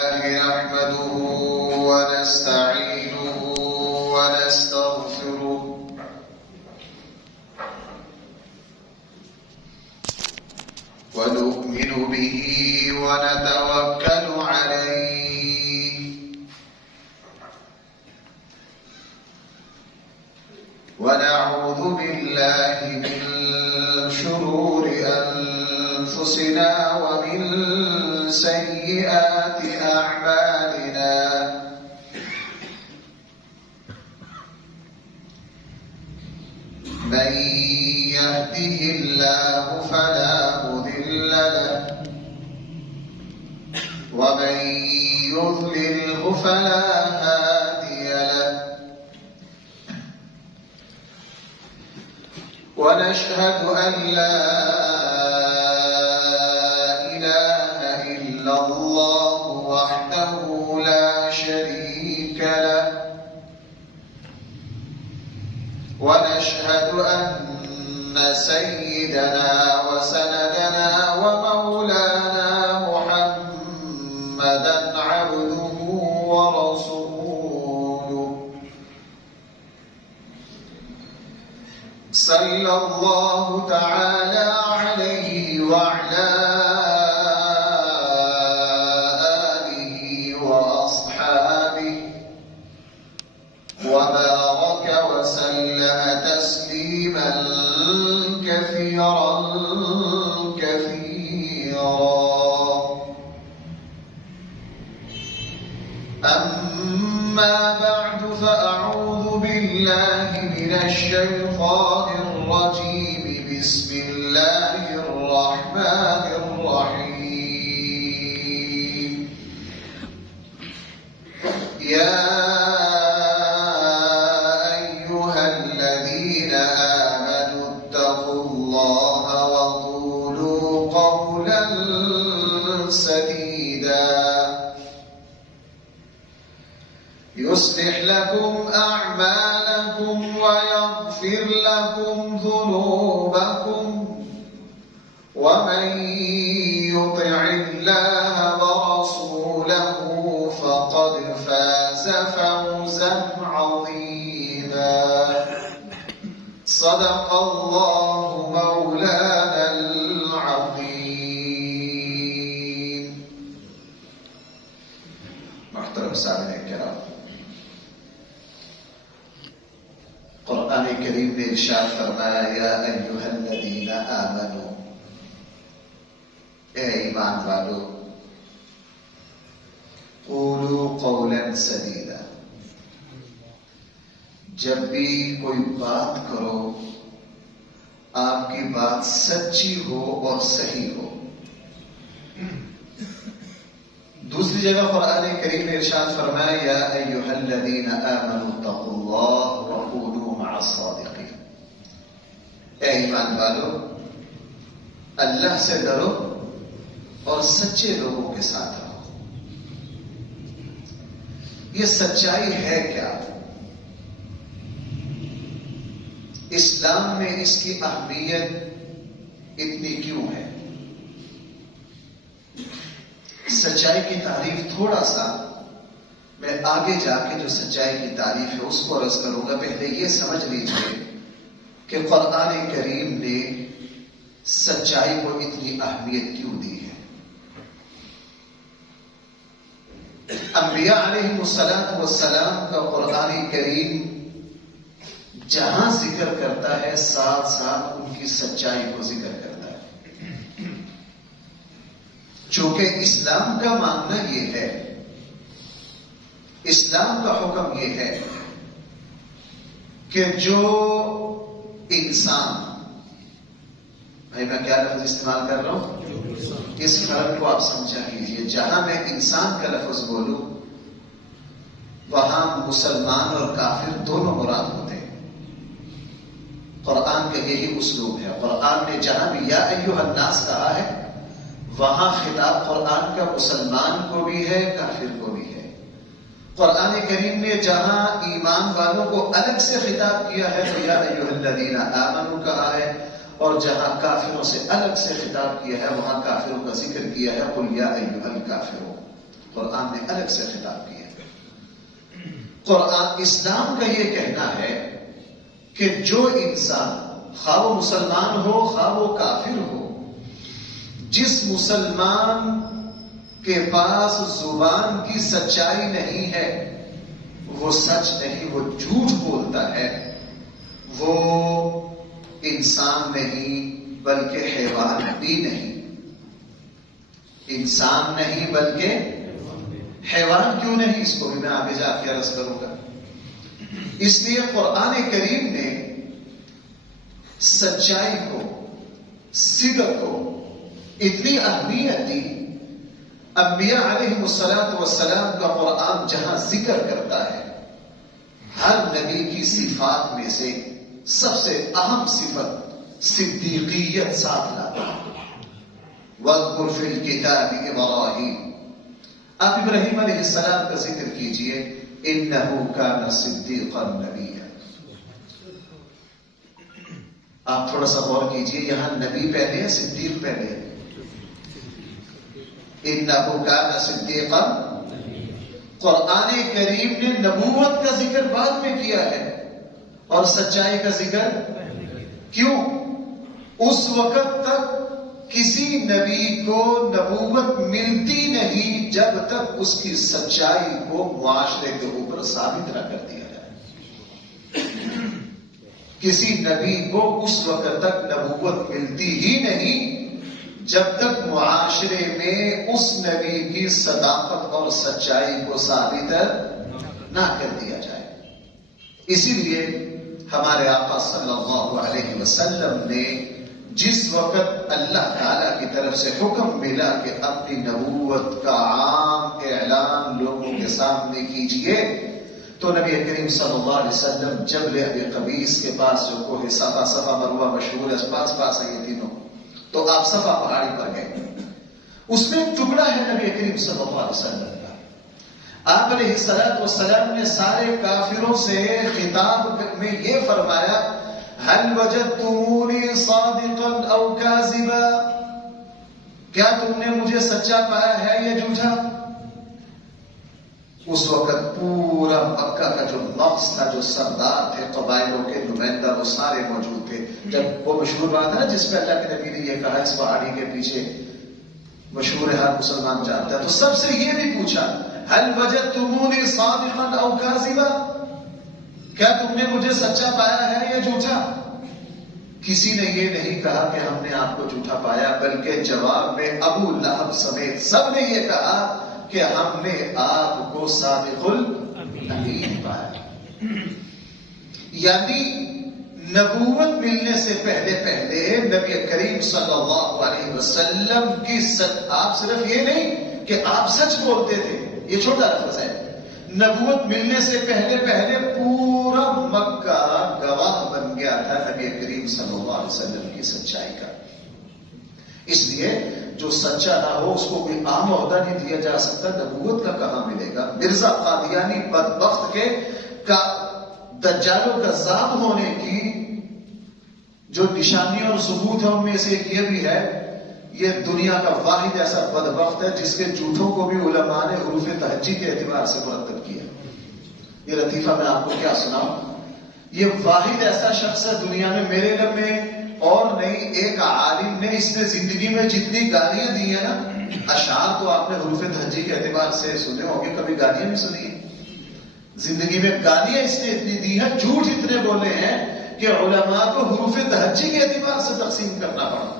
نحمده ونستعينه ونستغفره ونؤمن به ونتوكل عليه ونعوذ بالله من شرور أنفسنا ومن سيئات أعمالنا من يهده الله فلا مضل له ومن يضلله فلا هادي له ونشهد أن لا الله وحده لا شريك له ونشهد أن سيدنا وسندنا ومولانا محمدا عبده ورسوله صلى الله تعالى عليه وعلى وبارك وسلم تسليما كثيرا أما بعد فأعوذ بالله من الشيطان الرجيم بسم الله الرحمن الرحيم يا يصلح لكم أعمالكم ويغفر لكم ذنوبكم ومن يطع الله ورسوله فقد فاز فوزا عظيما صدق الله مولانا العظيم. محترم سامعین الکرام، قرآن کریم نے ارشاد فرمایا یا ایھا الذین آمنوا، اے ایمان والو، قولوا قولا سدیدا، جب بھی کوئی بات کرو آپ کی بات سچی ہو اور صحیح ہو. دوسری جگہ قرآن کریم نے ارشاد فرمایا یا ایھا الذین آمنوا اتقوا اللہ وکونوا مع الصادقین، اے ایمان والو اللہ سے ڈرو اور سچے لوگوں کے ساتھ رہو. یہ سچائی ہے کیا؟ اسلام میں اس کی اہمیت اتنی کیوں ہے؟ سچائی کی تعریف تھوڑا سا میں آگے جا کے جو سچائی کی تعریف ہے اس کو عرض کروں گا. پہلے یہ سمجھ لیجئے کہ قرآن کریم نے سچائی کو اتنی اہمیت کیوں دی ہے. انبیاء علیہ السلام کا قرآن کریم جہاں ذکر کرتا ہے ساتھ ساتھ ان کی سچائی کو ذکر کرتا ہے. چونکہ اسلام کا ماننا یہ ہے، اسلام کا حکم یہ ہے کہ جو انسان، بھائی میں کیا لفظ استعمال کر رہا ہوں، اس فرق کو آپ سمجھا کیجیے. جہاں میں انسان کا لفظ بولوں وہاں مسلمان اور کافر دونوں مراد ہوتے ہیں. قرآن کا یہی اسلوب ہے. قرآن نے جہاں بھی یا ایھا الناس کہا ہے وہاں خطاب قرآن کا مسلمان کو بھی ہے، کافر کو بھی ہے. قرآن کریم نے جہاں ایمان والوں کو الگ سے خطاب کیا ہے تو یا ایھا الذین آمنوا کہا ہے، اور جہاں کافروں سے الگ سے خطاب کیا ہے وہاں کافروں کا ذکر کیا ہے، قل یا ایھا الکافرون. قرآن نے الگ سے خطاب کیا. قرآن اسلام کا یہ کہنا ہے کہ جو انسان خواہ وہ مسلمان ہو خواہ وہ کافر ہو، جس مسلمان کے پاس زبان کی سچائی نہیں ہے، وہ سچ نہیں، وہ جھوٹ بولتا ہے، وہ انسان نہیں بلکہ حیوان بھی نہیں. انسان نہیں بلکہ حیوان کیوں نہیں، اس کو بھی میں آگے جا کے عرض کروں گا. اس لیے قرآن کریم نے سچائی کو، صدق کو اتنی اہمیت دی. انبیاء علیہ السلام کا قرآن جہاں ذکر کرتا ہے، ہر نبی کی صفات میں سے سب سے اہم صفت صدیقیت ساتھ لاتا ہے. وَاذْكُرْ فِي الْكِتَابِ إِبْرَاهِيمَ، آپ ابراہیم علیہ السلام کا ذکر کیجئے. إِنَّهُ كَانَ صِدِّيقًا نَبِيًّا. آپ تھوڑا سا غور کیجئے، یہاں نبی پہلے ہے صدیق پہلے ہے؟ إِنَّهُ كَانَ صِدِّيقًا. قرآن کریم نے نبوت کا ذکر بعد میں کیا ہے اور سچائی کا ذکر کیوں؟ اس وقت تک کسی نبی کو نبوت ملتی نہیں جب تک اس کی سچائی کو معاشرے کے اوپر ثابت نہ کر دیا جائے. کسی نبی کو اس وقت تک نبوت ملتی ہی نہیں جب تک معاشرے میں اس نبی کی صداقت اور سچائی کو ثابت نہ کر دیا جائے. اسی لیے ہمارے آقا صلی اللہ علیہ وسلم نے جس وقت اللہ تعالی کی طرف سے حکم ملا کہ اپنی نبوت کا عام اعلان لوگوں کے سامنے کیجئے، تو نبی کریم صلی اللہ علیہ وسلم جبل ابی قبیس کے پاس جو کوہ صفا مروہ مشہور ہے، پاس ہیں یہ تینوں، تو آپ صفا پہاڑی پر گئے. اس میں ایک ٹکڑا ہے نبی کریم صلی اللہ علیہ وسلم کا. آپ علیہ السلام نے سارے کافروں سے خطاب میں یہ فرمایا، هل وجدتمونی صادقا او کاذبا، کیا تم نے مجھے سچا پایا ہے یا جھوٹا؟ اس وقت پورا مکہ کا جو نفس تھا، جو سردار تھے، قبائلوں کے نمائندہ، وہ سارے موجود تھے. جب وہ مشہور بات ہے نا جس میں اللہ کے نبی نے یہ کہا، اس پہاڑی کے پیچھے مشہور ہے، ہر مسلمان جانتا ہے، تو سب سے یہ بھی پوچھا، هل وجدتمونی صادقا او کاذبا، کیا تم نے مجھے سچا پایا ہے یا جھوٹا؟ کسی نے یہ نہیں کہا کہ ہم نے آپ کو جھوٹا پایا، بلکہ جواب میں ابو لہب سمیت سب نے یہ کہا کہ ہم نے آپ کو صادق الامین پایا. یعنی نبوت ملنے سے پہلے نبی کریم صلی اللہ علیہ وسلم کی آپ صرف یہ نہیں کہ آپ سچ بولتے تھے، یہ چھوٹا لفظ ہے، نبوت ملنے سے پہلے پورا مکہ گواہ بن گیا تھا نبی کریم صلی اللہ علیہ وسلم کی سچائی کا. اس لیے جو سچا نہ ہو اس کو کوئی عام عہدہ نہیں دیا جا سکتا. نبوت کا کہاں ملے گا؟ مرزا قادیانی بدبخت کے دجال و کذاب ہونے کی جو نشانیاں اور ثبوت ہے ان میں سے ایک یہ بھی ہے، یہ دنیا کا واحد ایسا بدبخت ہے جس کے جھوٹوں کو بھی علماء نے حروف تہجی کے اعتبار سے مرتب کیا. یہ لطیفہ میں آپ کو کیا سناؤں، یہ واحد ایسا شخص ہے دنیا میں، میرے علم میں اور نہیں، ایک عالم نے، اس نے زندگی میں جتنی گالیاں دی ہیں نا، اشعار تو آپ نے حروف تہجی کے اعتبار سے سنے ہوں گے، کبھی گالیاں بھی سنی ہیں زندگی میں؟ گالیاں اس نے اتنی دی ہیں، جھوٹ اتنے بولے ہیں کہ علماء کو حروف تہجی کے اعتبار سے تقسیم کرنا پڑا.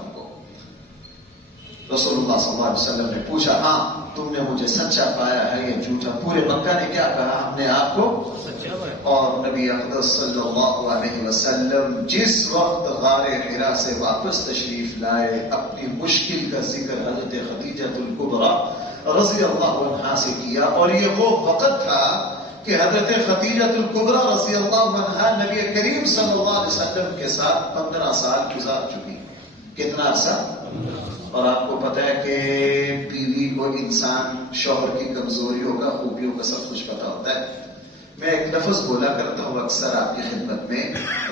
رسول اللہ صلی اللہ علیہ وسلم نے پوچھا، ہاں تم نے مجھے سچا پایا ہے یا جھوٹا؟ پورے مکہ نے کیا کہا؟ ہم نے آپ کو سچا پایا. اور نبی اقدس صلی اللہ علیہ وسلم جس وقت غار حرا سے واپس تشریف لائے، اپنی مشکل کا ذکر حضرت خدیجہ الکبریٰ رضی اللہ عنہا سے کیا، اور یہ وہ وقت تھا کہ حضرت خدیجہ الکبریٰ رضی اللہ عنہا نبی کریم صلی اللہ علیہ وسلم کے ساتھ 15 سال گزار چکی. کتنا عرصہ؟ اور آپ کو پتا ہے کہ بیوی کو انسان شوہر کی کمزوریوں کا، خوبیوں کا سب کچھ پتا ہوتا ہے. میں ایک لفظ بولا کرتا ہوں اکثر آپ کی خدمت میں،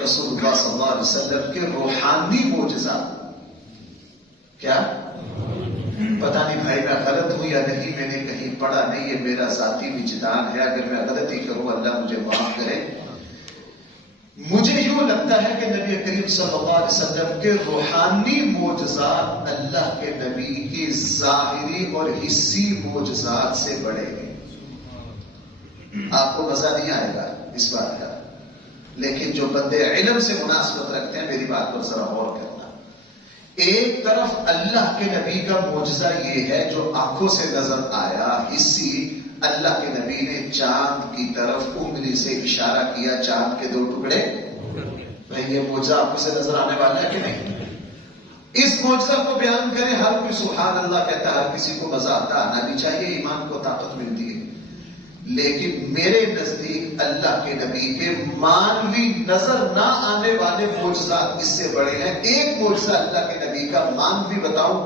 رسول اللہ صلی اللہ علیہ وسلم کے روحانی معجزات. کیا پتہ نہیں بھائی میں غلط ہوں یا نہیں، میں نے کہیں پڑھا نہیں، یہ میرا ذاتی وجدان ہے، اگر میں غلطی کروں اللہ مجھے معاف کرے۔ مجھے یوں لگتا ہے کہ نبی کریم صلی اللہ علیہ وسلم کے روحانی معجزات اللہ کے نبی کی ظاہری اور حسی معجزات سے بڑے ہیں۔ آپ کو مزہ نہیں آئے گا اس بات کا، لیکن جو بندے علم سے مناسبت رکھتے ہیں میری بات پر ذرا غور کرنا۔ ایک طرف اللہ کے نبی کا معجزہ یہ ہے جو آنکھوں سے نظر آیا، حسی، اللہ کے نبی نے چاند کی طرف انگلی سے اشارہ کیا، چاند کے 2 ٹکڑے۔ بھائی یہ معجزہ آنکھوں سے نظر آنے والا ہے کہ نہیں؟ اس معجزہ کو بیان کریں، ہر کوئی سبحان اللہ کہتا ہے، ہر کسی کو مزہ آتا، آنا بھی چاہیے، ایمان کو طاقت ملتی ہے۔ لیکن میرے نزدیک اللہ کے نبی کے مانوی نظر نہ آنے والے معجزات اس سے بڑے ہیں۔ ایک معجزہ اللہ کے نبی کا مانوی بتاؤں،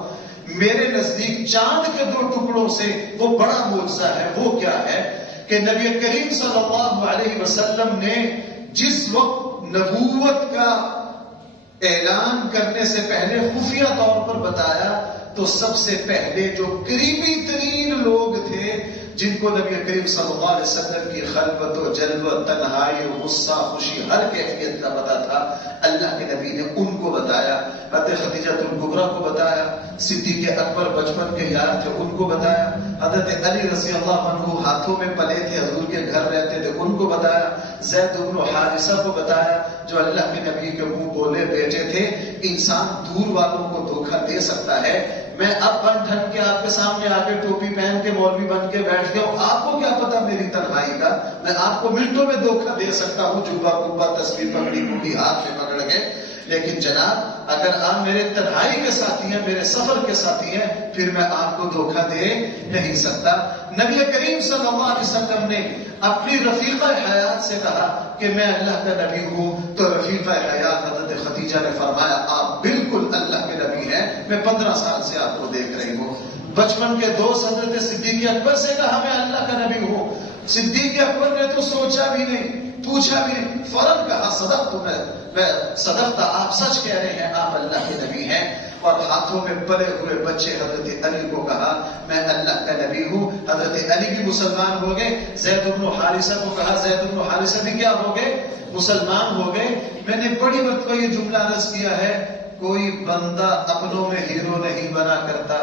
میرے نزدیک چاند کے 2 ٹکڑوں سے وہ بڑا معجزہ ہے۔ وہ کیا ہے کہ نبی کریم صلی اللہ علیہ وسلم نے جس وقت نبوت کا اعلان کرنے سے پہلے خفیہ طور پر بتایا، تو سب سے پہلے جو قریبی ترین لوگ تھے جن کو نبی کریم صلی اللہ علیہ وسلم کی خلوت و جلوت، تنہائی و غصہ، خوشی، ہر کیفیت کا پتہ تھا، اللہ کے نبی نے ان کو بتایا۔ حضرت خدیجہ الکبریٰ کو بتایا، صدیق اکبر بچپن کے یار تھے ان کو بتایا، حضرت علی رضی اللہ عنہ ہاتھوں میں پلے تھے حضور کے گھر رہتے تھے ان کو بتایا، زید بن حارثہ کو بتایا جو اللہ کے نبی کے منہ بولے بیٹے تھے۔ انسان دور والوں کو دھوکہ دے سکتا ہے، میں اب بن ڈھن کے آپ کے سامنے آ کے ٹوپی پہن کے مولوی بن کے بیٹھ گیا ہوں، آپ کو کیا پتا میری تنہائی کا، میں آپ کو منٹوں میں دھوکہ دے سکتا ہوں، جوبا کبا تصویر پکڑی پکڑی ہاتھ میں پکڑ کے۔ لیکن جناب اگر آپ میرے تنہائی کے ساتھی ہیں، میرے سفر کے ساتھی ہیں، پھر میں آپ کو دھوکہ دے نہیں سکتا۔ نبی کریم صلی اللہ علیہ وسلم نے اپنی رفیقہ حیات سے کہا کہ میں اللہ کا نبی ہوں، تو رفیقہ حیات حضرت خدیجہ نے فرمایا آپ بالکل اللہ کے نبی ہیں، میں 15 سال سے آپ کو دیکھ رہی ہوں۔ بچپن کے دوست حضرت صدیق اکبر سے کہا میں اللہ کا نبی ہوں، صدیق اکبر نے تو سوچا بھی نہیں، پوچھا بھی نہیں، فوراً کہا صدقت، میں صدقت، آپ سچ کہہ رہے ہیں، آپ اللہ کے نبی ہیں۔ اور ہاتھوں میں پلے ہوئے بچے حضرت علی کو کہا میں اللہ کا نبی ہوں، حضرت علی بھی مسلمان ہو گئے۔ زید بن حارثہ کو کہا، زید بن حارثہ بھی کیا ہو گئے؟ مسلمان ہو گئے۔ میں نے بڑی مرتبہ یہ جملہ عرض کیا ہے، کوئی بندہ اپنوں میں ہیرو نہیں بنا کرتا،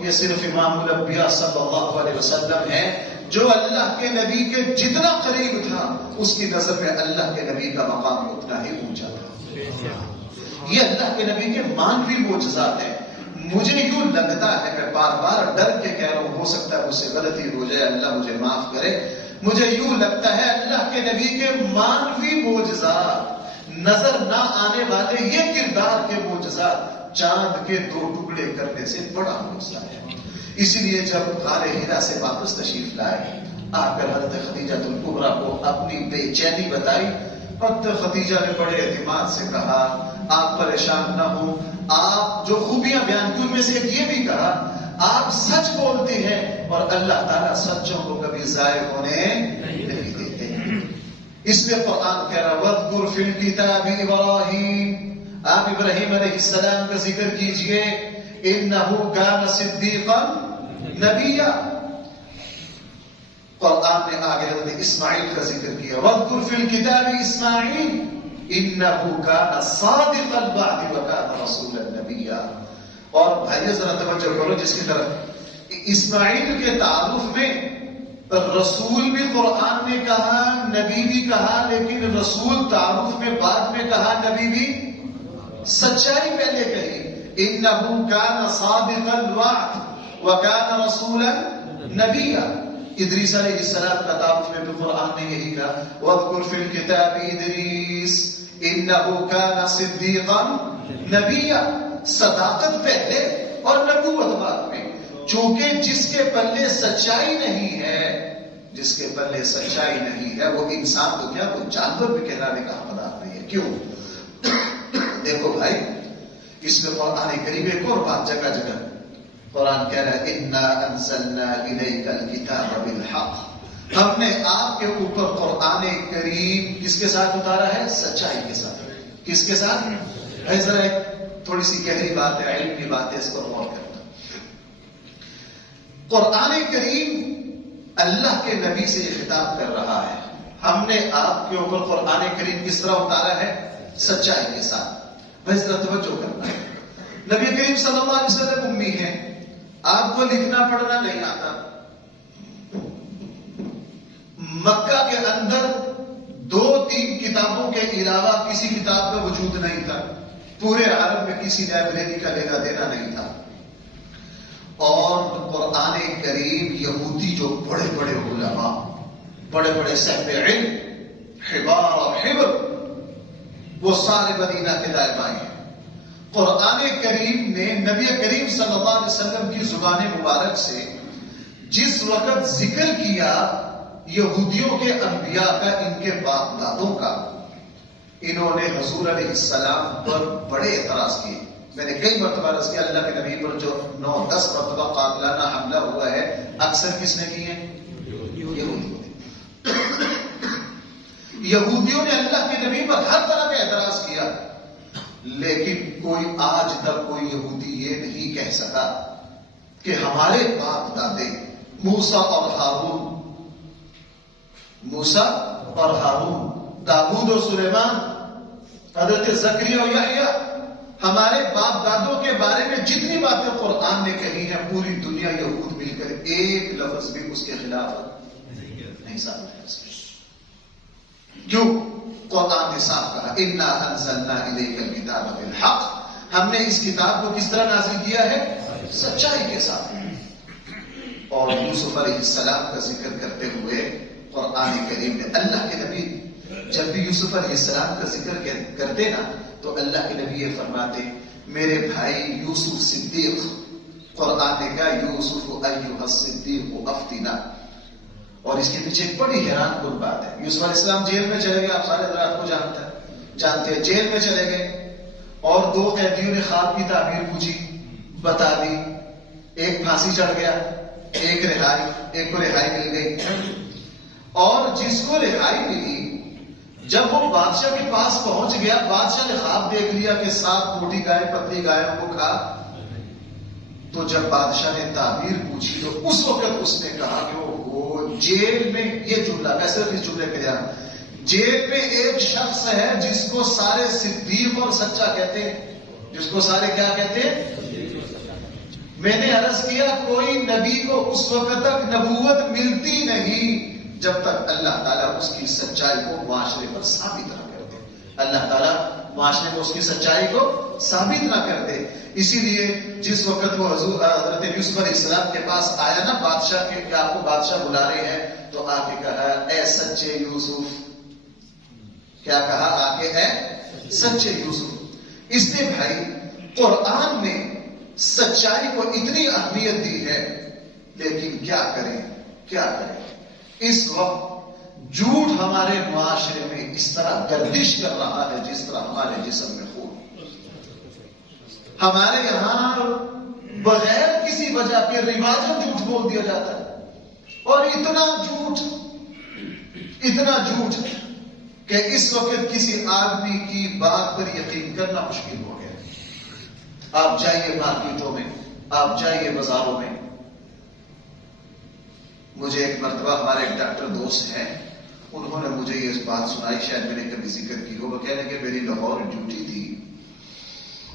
یہ صرف امام الانبیاء صلی اللہ علیہ وسلم ہے جو اللہ کے نبی کے جتنا قریب تھا اس کی نظر میں اللہ کے نبی کا مقام اتنا ہی اونچا تھا۔ یہ اللہ کے نبی کے مانوی معجزات ہیں۔ مجھے یوں لگتا ہے، میں بار بار ڈر کے کہہ رہا ہوں، ہو سکتا ہے مجھ سے غلطی ہو جائے، اللہ مجھے معاف کرے، مجھے یوں لگتا ہے اللہ کے نبی کے مانوی معجزات، نظر نہ آنے والے یہ کردار کے معجزات چاند کے 2 ٹکڑے کرنے سے بڑا معجزہ ہے۔ اسی لیے جب غار حرا سے واپس تشریف لائے، آ کر حضرت خدیجہ الکبریٰ کو اپنی بے چینی بتائی، حضرت خدیجہ نے بڑے اعتماد سے کہا آپ پریشان نہ ہوں، آپ جو خوبیاں بیان کی ان میں سے یہ بھی کہا آپ سچ بولتے ہیں اور اللہ تعالیٰ سچوں کو کبھی ضائع ہونے نہیں دیتے۔ اس لیے قرآن کہہ رہا وَاذْكُرْ فِي الْكِتَابِ إِبْرَاهِيمَ، آپ ابراہیم علیہ السلام کا ذکر کیجئے، إِنَّهُ كَانَ صِدِّيقًا نَبِيًّا۔ قرآن نے آگے حضرت اسماعیل کا ذکر کیا، وَاذْكُرْ فِي الْكِتَابِ إِسْمَاعِيلَ إِنَّهُ كَانَ صَادِقَ الْوَعْدِ وَكَانَ رَسُولًا نَبِيًّا۔ اور بھائیو ذرا توجہ کرو جس کی طرف، اسماعیل کے تعارف میں رسول بھی قرآن نے کہا، نبی بھی کہا، لیکن رسول تعارف میں بعد میں کہا، نبی بھی سچائی پہلے کہی، إِنَّهُ كَانَ صَادِقَ الْوَعْدِ وَكَانَ رَسُولًا نَبِيًّا۔ ادریس علیہ السلام کا تعارف میں بھی قرآن نے یہی کہا، وَاذْكُرْ فِي الْكِتَابِ إِدْرِيسَ إِنَّهُ كَانَ صِدِّيقًا نَبِيًّا۔ صداقت پہلے اور نبوت بعد میں، چونکہ جس کے پلے سچائی نہیں ہے، جس کے پلے سچائی نہیں ہے وہ انسان کو کیا، وہ جانور بھی کہلانے کا حقدار نہیں ہے۔ کیوں؟ دیکھو بھائی، اس میں قرآن کریم ایک اور بات جگہ جگہ قرآن کہہ رہا ہے إِنَّا أَنزَلْنَا إِلَيْكَ الْكِتَابَ بِالْحَقِّ، ہم نے آپ کے اوپر قرآن کریم کس کے ساتھ اتارا ہے؟ سچائی کے ساتھ۔ کس کے ساتھ؟ ذرا ایک تھوڑی سی گہری بات ہے، علم کی بات ہے، اس پر غور کرنا۔ قرآن کریم اللہ کے نبی سے یہ خطاب کر رہا ہے. ہم نے آپ کے اوپر قرآن کریم کس طرح اتارا ہے؟ سچائی کے ساتھ. بس ذرا توجہ کرنا ہے. نبی کریم صلی اللہ علیہ وسلم امی ہیں، آپ کو لکھنا پڑھنا نہیں آتا. مکہ کے اندر 2-3 کتابوں کے علاوہ کسی کتاب کا وجود نہیں تھا. پورے عرب میں کسی لائبریری کا لینا دینا نہیں تھا. اور قرآن کریم یہودی جو بڑے بڑے علماء، بڑے بڑے صاحب علم، حبار اور حبر، وہ سارے مدینہ کے لائق آئے ہیں. قرآن کریم نے نبی کریم صلی اللہ علیہ وسلم کی زبان مبارک سے جس وقت ذکر کیا یہودیوں کے انبیاء کا، ان کے باپ دادوں کا، انہوں نے حضور علیہ السلام پر بڑے اعتراض کیے. میں نے کئی مرتبہ عرض کیا اللہ کے نبی پر جو 9-10 مرتبہ قاتلانہ حملہ ہوا ہے، اکثر کس نے کیے ہیں؟ یہودیوں نے اللہ کے نبی پر ہر طرح کا اعتراض کیا. لیکن کوئی آج تک کوئی یہودی یہ نہیں کہہ سکا کہ ہمارے باپ دادے موسیٰ اور ہارون، داؤد اور سلیمان، حضرت زکریا اور یحییٰ، ہمارے باپ دادوں کے بارے میں جتنی باتیں قرآن نے کہی ہیں، پوری دنیا یہود مل کر ایک لفظ بھی اس کے خلاف نہیں ثابت ہے. کیوں؟ قرآن نے صاف کہا اِنَّا أَنزَلْنَا إِلَيْكَ الْكِتَابَ بِالْحَقِّ، ہم نے اس کتاب کو کس طرح نازل کیا ہے؟ سچائی کے ساتھ. اور یوسف علیہ السلام کا ذکر کرتے ہوئے قرآن کریم نے، اللہ کے نبی جب بھی یوسف علیہ السلام کا ذکر کرتے نا تو اللہ کے نبی یہ فرماتے میرے بھائی یوسف صدیق. قرآن نے کہا یوسف ایھا الصدیق افتنا. اور اس کے پیچھے ایک بڑی حیران کن بات ہے. یوسف علیہ السلام جیل میں چلے گئے، آپ سارے حضرات کو جانتے ہیں. جیل میں چلے گئے اور 2 قیدیوں نے خواب کی تعبیر پوچھی، بتا دی. ایک پھانسی چڑھ گیا، ایک کو رہائی مل گئی. اور جس کو رہائی ملی، جب وہ بادشاہ کے پاس پہنچ گیا، بادشاہ نے خواب دیکھ لیا کہ 7 موٹی گائے پتلی گایوں کو کھا. تو جب بادشاہ نے تعبیر پوچھی تو اس وقت اس نے کہا کہ وہ جیل میں، یہ جملہ میں صرف اس جملے پہ جانا، جیل میں ایک شخص ہے جس کو سارے صدیق اور سچا کہتے ہیں، جس کو سارے کیا کہتے ہیں. میں نے عرض کیا کوئی نبی کو اس وقت تک نبوت ملتی نہیں جب تک اللہ تعالیٰ اس کی سچائی کو معاشرے پر ثابت نہ کر دے. اللہ تعالیٰ معاشرے میں اس کی سچائی کو ثابت نہ کر دے. اسی لیے جس وقت وہ حضرت یوسف علیہ السلام کے پاس آیا نا، بادشاہ کے کہ آپ کو بادشاہ بلا رہے ہیں، تو آ کے کہا اے سچے یوسف. کیا کہا؟ آ کے اے سچے یوسف. اس نے بھائی قرآن میں سچائی کو اتنی اہمیت دی ہے، لیکن کیا کریں اس وقت جھوٹ ہمارے معاشرے میں اس طرح گردش کر رہا ہے جس طرح ہمارے جسم میں خون. ہمارے یہاں بغیر کسی وجہ کے رواجوں جھوٹ بول دیا جاتا ہے، اور اتنا جھوٹ کہ اس وقت کسی آدمی کی بات پر یقین کرنا مشکل ہو گیا. آپ جائیے مارکیٹوں میں، آپ جائیے بازاروں میں. مجھے ایک مرتبہ ہمارے ایک ڈاکٹر دوست ہیں، انہوں نے مجھے یہ بات سنائی، شاید میں نے کبھی ذکر کی ہو. وہ کہہ رہے کہ میری لاہور ڈیوٹی تھی،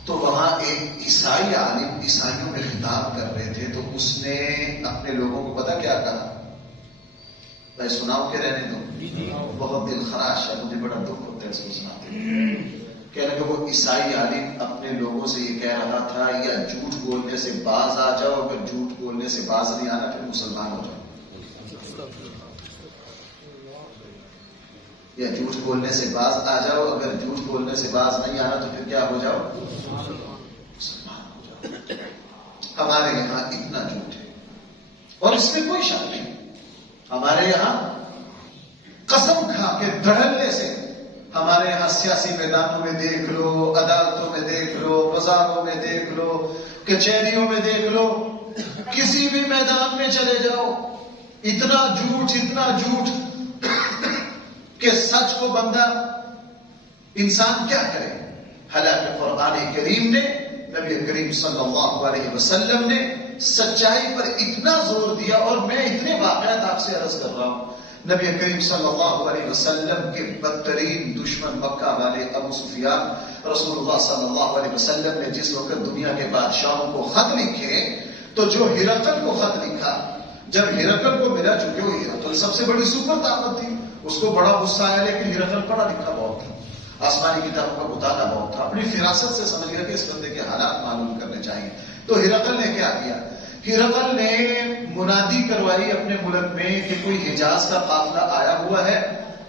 تو وہاں ایک عیسائی عالم عیسائیوں میں خطاب کر رہے تھے. تو اس نے اپنے لوگوں کو پتا کیا کہا؟ میں سناؤں کہ رہنے دو، بہت دل خراش ہے، مجھے بڑا دکھ ہوتا ہے اس کو سناتے ہوئے. کہہ رہے کہ وہ عیسائی عالم اپنے لوگوں سے یہ کہہ رہا تھا یا جھوٹ بولنے سے باز آ جاؤ، اگر جھوٹ بولنے سے باز نہیں آنا پھر مسلمان ہو جاؤ، یا جھوٹ بولنے سے باز آ جاؤ، اگر جھوٹ بولنے سے باز نہیں آنا تو پھر کیا ہو جاؤ؟ مسلمان ہو جاؤ. ہمارے یہاں اتنا جھوٹ ہے اور اس میں کوئی شک نہیں. ہمارے یہاں قسم کھا کے دھڑلنے سے، ہمارے یہاں سیاسی میدانوں میں دیکھ لو، عدالتوں میں دیکھ لو، بازاروں میں دیکھ لو، کچہریوں میں دیکھ لو، کسی بھی میدان میں چلے جاؤ، اتنا جھوٹ کہ سچ کو بندہ انسان کیا کرے. حالانکہ قرآن کریم نے، نبی کریم صلی اللہ علیہ وسلم نے سچائی پر اتنا زور دیا، اور میں اتنے واقعات آپ سے عرض کر رہا ہوں. نبی کریم صلی اللہ علیہ وسلم کے بدترین دشمن مکہ والے ابو سفیان، رسول اللہ صلی اللہ علیہ وسلم نے جس وقت دنیا کے بادشاہوں کو خط لکھے تو جو ہرقل کو خط لکھا، جب ہرقل کو ملا، چونکہ وہ ہرقل سب سے بڑی سپر طاقت تھی، اس کو بڑا غصہ آیا، لیکن ہرقل پڑھا لکھا بہت تھا، آسمانی کتابوں کا مطالعہ بہت تھا، اپنی فراست سے سمجھ گیا کہ اس بندے کے حالات معلوم کرنے چاہیے. تو ہرقل نے کیا کیا؟ ہرقل نے منادی کروائی اپنے ملک میں کہ کوئی حجاز کا قافلہ آیا ہوا ہے.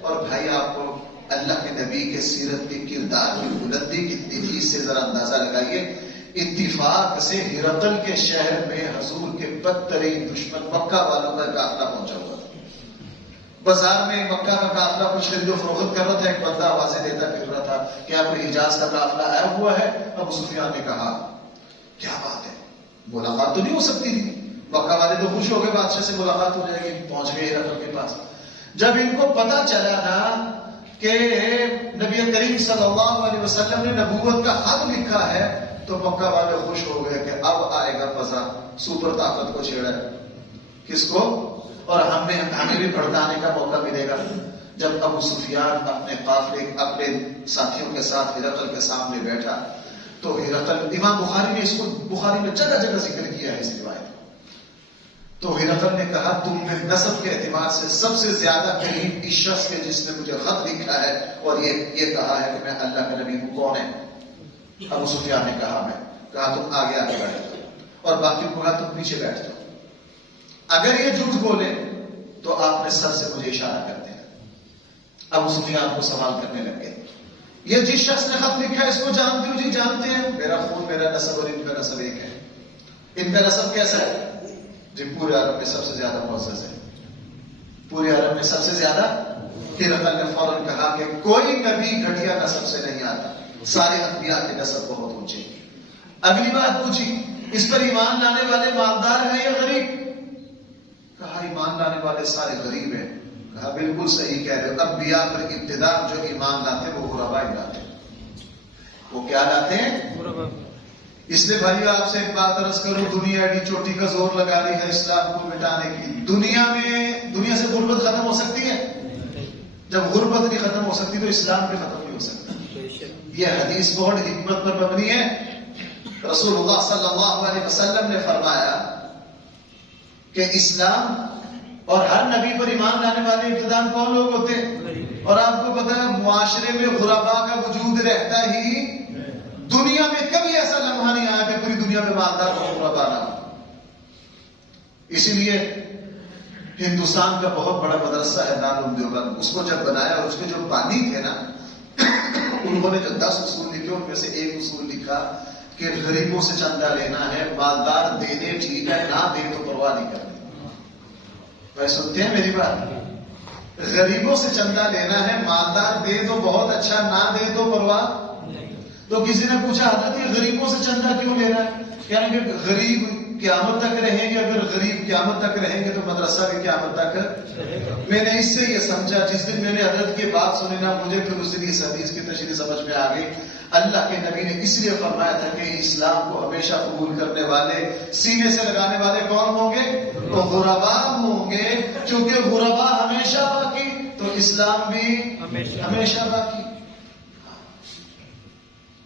اور بھائی آپ کو اللہ کے نبی کے سیرت کے کردار کی بلندی کتنی تھی، اس سے ذرا اندازہ لگائیے. اتفاق سے ہرقل کے شہر میں حضور کے بدترین دشمن مکہ والوں کا قافلہ پہنچا ہوا تھا. بازار میں مکہ کا قافلہ کچھ خرید و فروخت کر رہا تھا، ایک بندہ آوازیں دیتا پھر رہا تھا کہ آپ کوئی حجاز کا قافلہ آیا ہوا ہے. ابو سفیان نے کہا کیا بات ہے، ملاقات تو نہیں ہو سکتی تھی؟ مکہ والے تو خوش ہو گئے، بادشاہ سے ملاقات ہو جائے گی. پہنچ گئے ہرقل کے پاس. جب ان کو پتا چلا نا کہ نبی کریم صلی اللہ علیہ وسلم نے نبوت کا خط لکھا ہے، تو مکہ والے خوش ہو گئے کہ اب آئے گا مزہ، سپر طاقت کو چھیڑا ہے. کس کو؟ اور ہمیں بھی بھڑکانے کا موقع ملے گا. جب ابو سفیان اپنے قافلے اپنے ساتھیوں کے ساتھ ہرقل کے سامنے بیٹھا تو ہرقل، امام بخاری نے اس کو بخاری میں جگہ جگہ ذکر کیا ہے اس روایت. تو ہرقل نے کہا تم نے نسب کے اعتبار سے سب سے زیادہ قریب اس شخص کے جس نے مجھے خط لکھا ہے اور یہ کہا ہے کہ میں اللہ کا نبی ہوں، کون ہے؟ ابو سفیان نے کہا میں. کہا تم آگے آگے بیٹھ جاؤ، اور باقی کو کہا تم پیچھے بیٹھ جاؤ. اگر یہ جھوٹ بولے تو آپ نے سر سے مجھے اشارہ کر دیا. ابو سفیان کو سوال کرنے لگے، یہ جس شخص نے خط لکھا ہے اس کو جانتے ہو؟ جی جانتے ہیں، میرا خون میرا نسب اور ان کا نسب ایک ہے. ان کا نسب کیسا ہے؟ جی پورے عرب میں سب سے زیادہ معزز ہے، پورے عرب میں سب سے زیادہ. ہرقل نے فوراً کہا کہ کوئی نبی گھٹیا نسب سے نہیں آتا، سارے انبیاء کے نسب بہت اونچے. اگلی بات پوچھی، اس پر ایمان لانے والے مالدار ہیں یا غریب؟ کہا ایمان لانے والے سارے غریب ہیں. کہا بالکل صحیح کہہ رہے ہو. انبیاء پر ابتدا جو ایمان لاتے وہ غربا ہی لاتے. وہ کیا لاتے ہیں؟ غربا. اس لیے بھائی آپ سے ایک بات عرض کروں، دنیا ایڈی چوٹی کا زور لگا رہی ہے اسلام کو مٹانے کی. دنیا سے غربت ختم ہو سکتی ہے؟ جب غربت نہیں ختم ہو سکتی تو اسلام بھی ختم نہیں ہو سکتا. یہ حدیث بہت حکمت پر مبنی ہے. رسول اللہ صلی اللہ علیہ وسلم نے فرمایا کہ اسلام اور ہر نبی پر ایمان لانے والے ابتداء کون لوگ ہوتے ہیں؟ اور آپ کو پتا ہے معاشرے میں غربا کا وجود رہتا ہی. دنیا میں کبھی ایسا لمحہ نہیں آیا کہ پوری دنیا میں مالدار کو غربا نہ ہو. اسی لیے ہندوستان کا بہت بڑا مدرسہ ہے دارالعلوم دیوبند. اس کو جب بنایا اور اس کے جو بانی تھے نا، انہوں نے جو 10 اصول لکھے ان میں سے ایک اصول لکھا کہ غریبوں سے چندہ لینا ہے، مالدار دے دے ٹھیک ہے، نہ دے تو پرواہ نہیں کرنی. بھائی سنتے ہیں میری بات؟ غریبوں سے چندہ لینا ہے، مالدار دے تو بہت اچھا، نہ دے تو پرواہ. تو کسی نے پوچھا حضرت یہ غریبوں سے چندہ کیوں لے رہا ہے؟ یعنی کہ غریب قیامت تک رہیں گے، اگر غریب قیامت تک رہیں گے تو مدرسہ بھی قیامت تک. میں نے اس سے یہ سمجھا، جس دن میں نے حضرت کی بات سنی نا، مجھے پھر اس دن اس حدیث کی تشریح سمجھ میں آ گئی. اللہ کے نبی نے اس لیے فرمایا تھا کہ اسلام کو ہمیشہ قبول کرنے والے، سینے سے لگانے والے کون ہوں گے؟ تو غربا ہوں گے. چونکہ غربا ہمیشہ باقی تو اسلام بھی ہمیشہ باقی.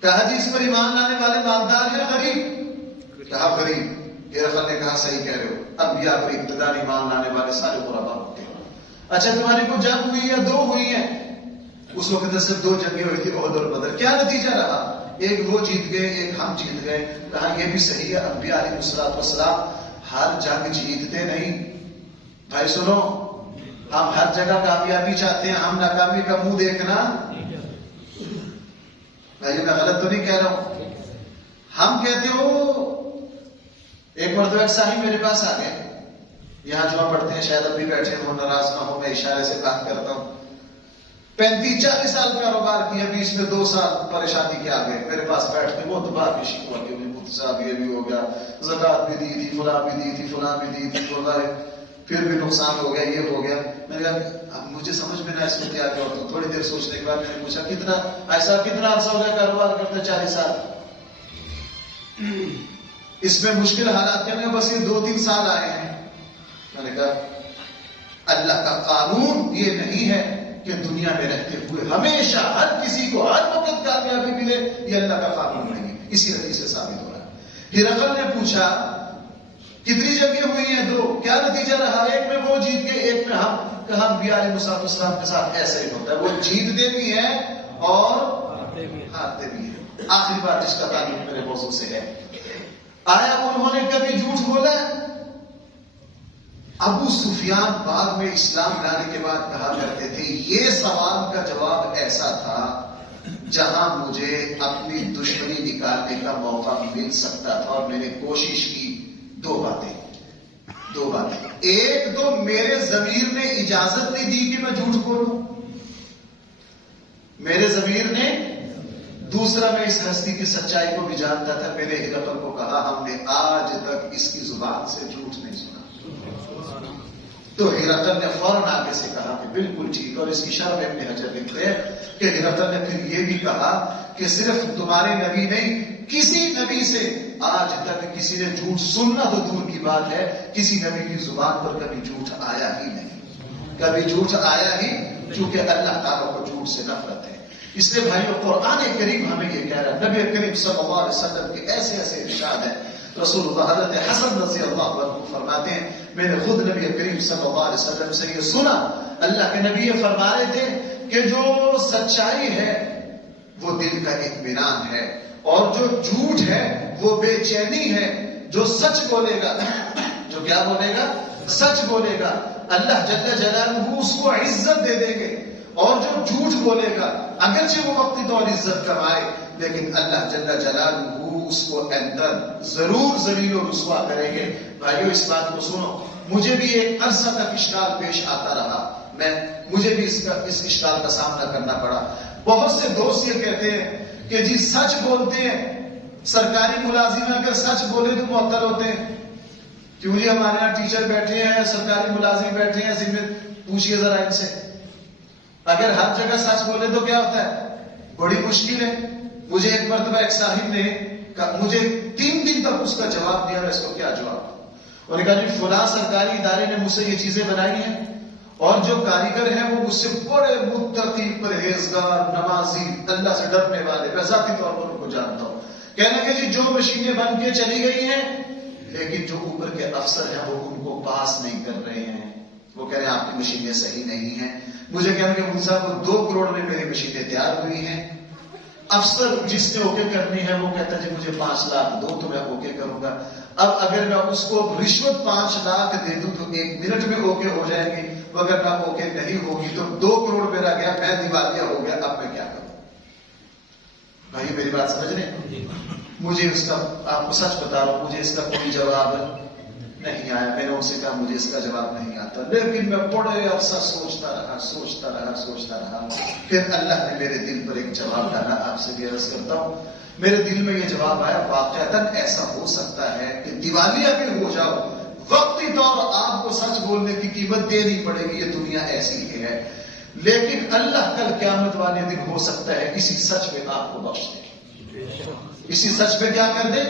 کہا جی اس پر ایمان لانے والے مالدار ہیں غریب؟ کہا غریب. ہرقل نے کہا صحیح کہہ رہے ہو، انبیاء پر ابتدا ایمان لانے والے سارے غربا ہوتے ہیں. اچھا تمہاری کو جنگ ہوئی ہے؟ 2 ہوئی ہیں. اس وقت صرف 2 جنگیں ہوئی تھی، احد اور بدر. کیا نتیجہ رہا؟ ایک وہ جیت گئے، ایک ہم جیت گئے. کہا یہ بھی صحیح ہے، انبیاء علیہ الصلوۃ والسلام ہر جنگ جیتتے نہیں. بھائی سنو، ہم ہر جگہ کامیابی چاہتے ہیں، ہم ناکامی کا منہ دیکھنا. بھائی میں غلط تو نہیں کہہ رہا ہوں. ہم کہتے ہو، ایک مرتبہ ایک صاحب میرے پاس آ گئے، یہاں جمعہ پڑھتے ہیں، شاید اب بھی بیٹھے ہوں، ناراض نہ ہو، میں اشارے سے بات کرتا ہوں. 35-40 سال کاروبار کیا، بیچ میں 2 سال پریشانی کے آ گئے. میرے پاس بیٹھتے وہ تو بات بھی شکوا کی ہوئی، مفتی صاحب یہ بھی ہو گیا، زکات بھی دی تھی، فلاں بھی دی تھی، فلاں بھی دی تھی، پھر بھی نقصان ہو گیا، یہ ہو گیا. میں نے کہا اب مجھے سمجھ میں نہ اس میں کیا ہوتا. تھوڑی دیر سوچنے کے بعد میں نے پوچھا کتنا ایسا کتنا عرصہ ہو گیا کاروبار کرتے؟ 40 سال. اس میں مشکل حالات کے میں بس یہ 2-3 سال آئے ہیں. میں نے کہا اللہ کا قانون یہ نہیں ہے کہ دنیا میں رہتے ہوئے ہمیشہ ہر کسی کو ہر وقت کامیابی ملے، یہ اللہ کا قانون نہیں ہے. اسی حدیث سے ثابت ہو رہا ہے. ہرقل نے پوچھا کتنی جنگیں ہوئی ہیں؟ 2. کیا نتیجہ رہا؟ ایک میں وہ جیت گئے، ایک میں ہم. کہا انبیاء علیہ السلام کے ساتھ ایسے ہی ہوتا ہے، وہ جیتتے بھی ہیں اور ہارتے بھی ہیں. آخری بات جس کا تعلق میرے موضوع سے ہے، آیا انہوں نے کبھی جھوٹ بولا ہے؟ ابو سفیان بعد میں اسلام لانے کے بعد کہا کرتے تھے یہ سوال کا جواب ایسا تھا جہاں مجھے اپنی دشمنی نکالنے کا موقع مل سکتا تھا، اور میں نے کوشش کی. 2 باتیں. ایک تو میرے ضمیر نے اجازت نہیں دی کہ میں جھوٹ بولوں، میرے ضمیر نے. دوسرا میں اس ہستی کی سچائی کو بھی جانتا تھا. میں نے ہرقل کو کہا ہم نے آج تک اس کی زبان سے جھوٹ نہیں سنا. تو ہرقل نے فوراً آگے سے کہا کہ بالکل ٹھیک. اور اس کی شرح ابن حجر لکھتے ہیں کہ ہرقل نے پھر یہ بھی کہا کہ صرف تمہارے نبی نہیں، کسی نبی سے آج تک کسی نے جھوٹ سننا تو دور کی بات ہے، کسی نبی کی زبان پر کبھی جھوٹ آیا ہی نہیں، کبھی جھوٹ آیا ہی، چونکہ اللہ تعالیٰ کو جھوٹ سے نفرت ہے. اس لیے بھائیو قرآن کریم ہمیں یہ کہہ رہا ہے. نبی کریم صلی اللہ علیہ وسلم کے ایسے ایسے ارشاد ہیں. رسول اللہ حضرت حسن رضی اللہ عنہ فرماتے ہیں میں نے خود نبی کریم صلی اللہ علیہ وسلم سے یہ سنا، اللہ کے نبی یہ فرما رہے تھے کہ جو سچائی ہے وہ دل کا اطمینان ہے، اور جو جھوٹ ہے وہ بے چینی ہے. جو سچ بولے گا، جو کیا بولے گا؟ سچ بولے گا، اللہ جل جلالہ اس کو عزت دے دیں گے. اور جو جھوٹ بولے گا اگرچہ وہ وقتی طور عزت کمائے، لیکن اللہ جل جلالہ اس کو اندر ضرور ذلیل و رسوا کریں گے. بھائیو اس بات کو سنو، مجھے بھی ایک عرصہ تک اشکال پیش آتا رہا، مجھے بھی اس اشکال کا سامنا کرنا پڑا. بہت سے دوست یہ کہتے ہیں کہ جی سچ بولتے ہیں، سرکاری ملازم اگر سچ بولے تو معطل ہوتے ہیں. کیوں جی ہمارے یہاں ٹیچر بیٹھے ہیں، سرکاری ملازم بیٹھے ہیں، ذمہ پوچھئے ذرا ان سے، اگر ہر جگہ سچ بولے تو کیا ہوتا ہے؟ بڑی مشکل ہے. مجھے ایک مرتبہ ایک صاحب نے مجھے 3 دن تک اس کا جواب دیا، اس کو کیا جواب؟ اور کہا جی فلاں سرکاری ادارے نے مجھ سے یہ چیزیں بنائی ہیں، اور جو کاریگر ہیں وہ مجھ سے بڑے متقی، پرہیزگار، نمازی، اللہ سے ڈرنے والے، میں ذاتی طور پر ان کو جانتا ہوں. کہنے کہ جی جو مشینیں بن کے چلی گئی ہیں، لیکن جو اوپر کے افسر ہیں وہ ان کو پاس نہیں کر رہے ہیں. وہ کہہ رہے ہیں آپ کی مشینیں صحیح نہیں ہیں. مجھے کہنے کہ مجھ صاحب وہ 2 کروڑ میں میری مشینیں تیار ہوئی ہیں، افسر جس نے اوکے کرنی ہے وہ کہتا ہے جی مجھے 5 لاکھ دو تو میں اوکے کروں گا. اب اگر میں اس کو رشوت 5 لاکھ دے دوں تو 1 منٹ میں اوکے ہو جائیں گی، اگر میں اوکے نہیں ہوگی تو 2 کروڑ میرا گیا، میں دیوالیہ ہو گیا. اب میں کیا کروں؟ بھائی میری بات سمجھ رہے ہیں؟ مجھے اس کا، آپ کو سچ بتا رہا ہوں، مجھے اس کا کوئی جواب نہیں آیا. میں نے ان سے کہا مجھے اس کا جواب نہیں آتا، لیکن میں بڑے عرصہ سوچتا رہا. پھر اللہ نے میرے دل پر ایک جواب ڈالا. آپ سے بھی عرض کرتا ہوں، میرے دل میں یہ جواب آیا، واقعتاً ایسا ہو سکتا ہے کہ دیوالیہ بھی ہو جاؤ، وقتی طور آپ کو سچ بولنے کی قیمت دینی پڑے گی، یہ دنیا ایسی ہی ہے، لیکن اللہ کل قیامت والے دن ہو سکتا ہے اسی سچ پہ آپ کو بخش دے، اسی سچ پہ کیا کر دے.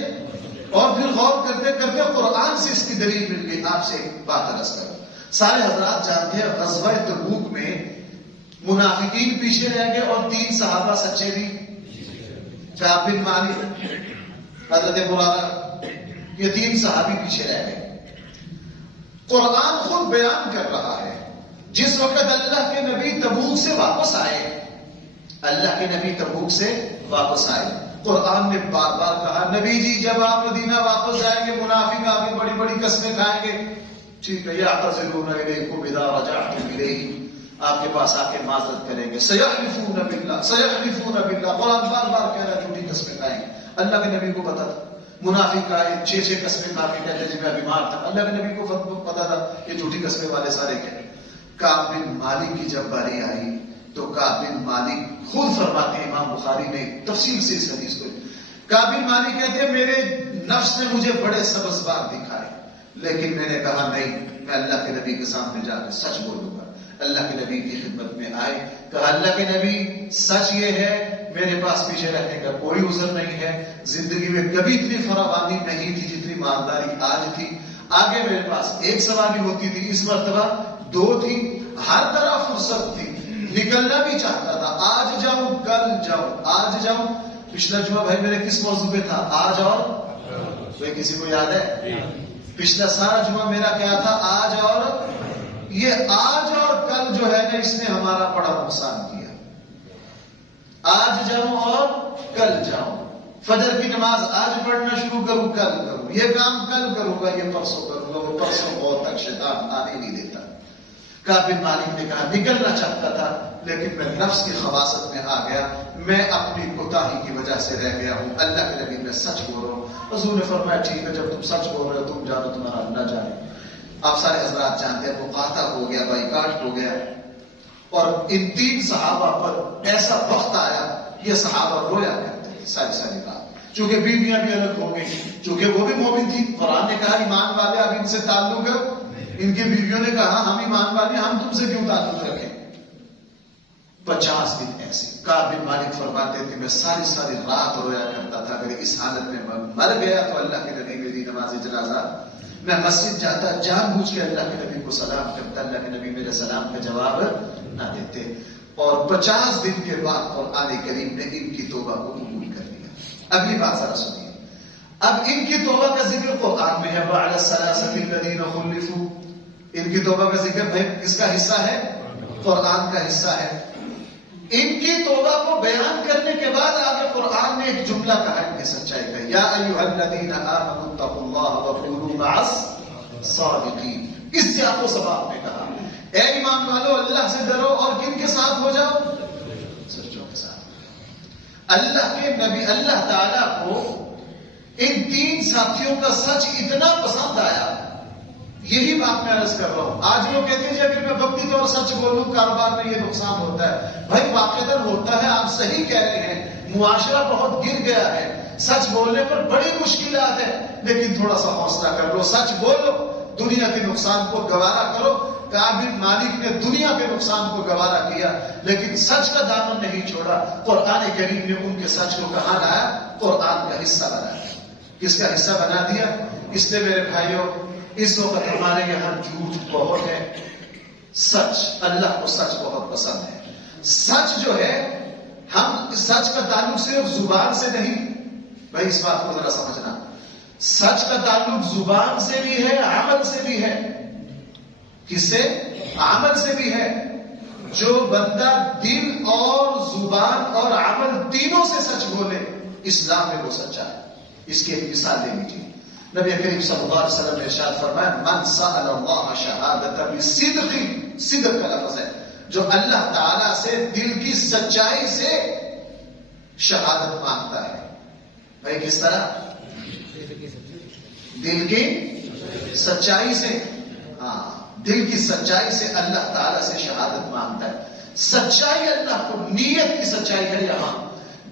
اور پھر غور کرتے کرتے قرآن سے اس کی دلیل مل گئی. آپ سے ایک بات عرض کروں، سارے حضرات جانتے ہیں غزوہ تبوک میں منافقین پیچھے رہ گئے اور 3 صحابہ سچے بھی، کعب بن مالک، حضرت مرارہ، یہ 3 صحابی پیچھے رہ گئے. قرآن خود بیان کر رہا ہے جس وقت اللہ کے نبی تبوک سے واپس آئے، اللہ کے نبی تبوک سے واپس آئے، قرآن نے بار بار کہا نبی جی جب آپ مدینہ واپس جائیں گے منافق آپ کی بڑی بڑی قسمیں کھائیں گے، ٹھیک ہے، یعتذرون الیکم اذا رجعتم الیہم، آپ کے پاس آ کے معذرت کریں گے. سیحلفون باللہ، قرآن بار بار کہہ رہا ہے جھوٹی قسمیں کھائیں گے. اللہ کے نبی کو پتا تھا منافق آئے 6 قسمیں کھا کے کہتے جی میں بیمار تھا، اللہ کے نبی کو پتا تھا یہ جھوٹی قسمیں والے سارے کہتے. کعب بن مالک کی جب باری آئی تو کعب بن مالک خود فرماتے ہیں، امام بخاری نے تفصیل سے اس حدیث کو، کعب بن مالک کہتے ہیں میرے نفس نے مجھے بڑے سبز بار دکھائے، لیکن میں نے کہا نہیں، میں اللہ کے نبی کے سامنے جا کے سچ بولوں گا. اللہ کے نبی کی خدمت میں آئے، کہا اللہ کے نبی سچ یہ ہے میرے پاس پیچھے رہنے کا کوئی عذر نہیں ہے، زندگی میں کبھی اتنی فراوانی نہیں تھی جتنی مالداری آج تھی، آگے میرے پاس ایک سواری ہوتی تھی، اس مرتبہ 2 تھی، ہر طرح فرصت تھی، نکلنا بھی چاہتا تھا، آج جاؤں کل جاؤں آج جاؤں۔ پچھلا جمعہ بھائی میرے کس موضوع پہ تھا؟ آج اور کوئی کسی کو یاد ہے؟ پچھلا سارا جمعہ میرا کیا تھا؟ آج اور۔ یہ آج اور کل جو ہے نا اس نے ہمارا بڑا نقصان کیا۔ آج جاؤں اور کل جاؤں، فجر کی نماز آج پڑھنا شروع کروں کل کروں، یہ کام کل کروں گا یہ پرسوں کروں گا، وہ پرسوں بہت تک شیطان آنے نہیں دیتا۔ کعب بن مالک نے کہا نکلنا چاہتا تھا لیکن میں نفس کی خواصت میں آ گیا، میں اپنی کوتاہی کی وجہ سے رہ گیا ہوں، اللہ کے نبی میں سچ بول رہا ہوں۔ حضور نے فرمایا ٹھیک ہے، جب تم سچ بول رہے ہو تم جانو تمہارا اللہ جانے۔ آپ سارے حضرات جانتے ہیں مقاطع ہو گیا، بائیکاٹ ہو گیا، اور ان 3 صحابہ پر ایسا وقت آیا یہ صحابہ رویا کرتے ہیں ساری بات، چونکہ بیویاں بھی الگ ہو گئی، چونکہ وہ بھی مومن تھی، قرآن نے کہا ایمان والے اب ان سے تعلق ہے، ان کی بیویوں نے کہا ہم ایمان والے ہم تم سے کیوں تعلق رکھیں۔ 50 دن ایسے کعب بن مالک فرماتے تھے میں ساری رات رویا کرتا تھا، اگر اس حالت میں مر گیا تو اللہ کے نبی میری نماز جنازہ، میں مسجد جاتا جان بوجھ کے اللہ کے نبی کو سلام کرتا، اللہ کے نبی میرے سلام کا جواب نہ دیتے، اور 50 دن کے بعد قرآن کریم نے ان کی توبہ کو قبول کر لیا۔ اگلی بات ذرا سنیے، اب ان کی توبہ کا ذکر قرآن میں ہے، وَعَلَى الثَّلَاثَةِ الَّذِينَ خُلِّفُوا، ان کی توبہ کا ذکر بھائی کس کا حصہ ہے؟ قرآن کا حصہ ہے۔ ان کی توبہ کو بیان کرنے کے بعد آگے قرآن نے ایک جملہ کہا ان کی سچائی کا، یا ایھا الذین آمنوا اتقوا اللہ وکونوا مع الصادقین، اس سیاق و سباق میں کہا اے ایمان والو اللہ سے ڈرو اور کن کے ساتھ ہو جاؤ؟ سچوں کے ساتھ۔ اللہ کے نبی اللہ تعالیٰ کو ان 3 ساتھیوں کا سچ اتنا پسند آیا، یہی بات میں عرض کر رہا ہوں۔ آج لوگ کہتے ہیں جی اگر میں وقتی طور سچ بولوں کاروبار میں یہ نقصان ہوتا ہے، بھائی واقعتاً ہوتا ہے، آپ صحیح کہہ رہے ہیں، معاشرہ بہت گر گیا ہے، سچ بولنے پر بڑی مشکلات ہے، لیکن تھوڑا سا حوصلہ کر لو، سچ بولو، دنیا کے نقصان کو گوارا کرو۔ کعب بن مالک نے دنیا کے نقصان کو گوارا کیا لیکن سچ کا دامن نہیں چھوڑا، قرآن کریم نے ان کے سچ کو کہاں لایا؟ قرآن کا حصہ بنایا۔ کس کا حصہ بنا دیا؟ اس لیے میرے بھائیوں اس وقت ہمارے یہاں جھوٹ بہت ہے، سچ اللہ کو سچ بہت پسند ہے۔ سچ جو ہے، ہم سچ کا تعلق صرف زبان سے نہیں، بھائی اس بات کو ذرا سمجھنا، سچ کا تعلق زبان سے بھی ہے، عمل سے بھی ہے۔ کس سے؟ عمل سے بھی ہے۔ جو بندہ دل اور زبان اور عمل تینوں سے سچ بولے اسلام میں وہ سچا ہے۔ اس کی ایک مثال دے لیجیے، نبی کریم صلی اللہ علیہ وسلم نے ارشاد فرمایا من سأل اللہ شہادۃ بصدق، صدق کا لفظ ہے، جو اللہ تعالی سے دل کی سچائی سے شہادت مانگتا ہے۔ بھائی کس طرح؟ دل کی سچائی سے، ہاں دل کی سچائی سے اللہ تعالی سے شہادت مانگتا ہے۔ سچائی اللہ کو، نیت کی سچائی ہے یہاں،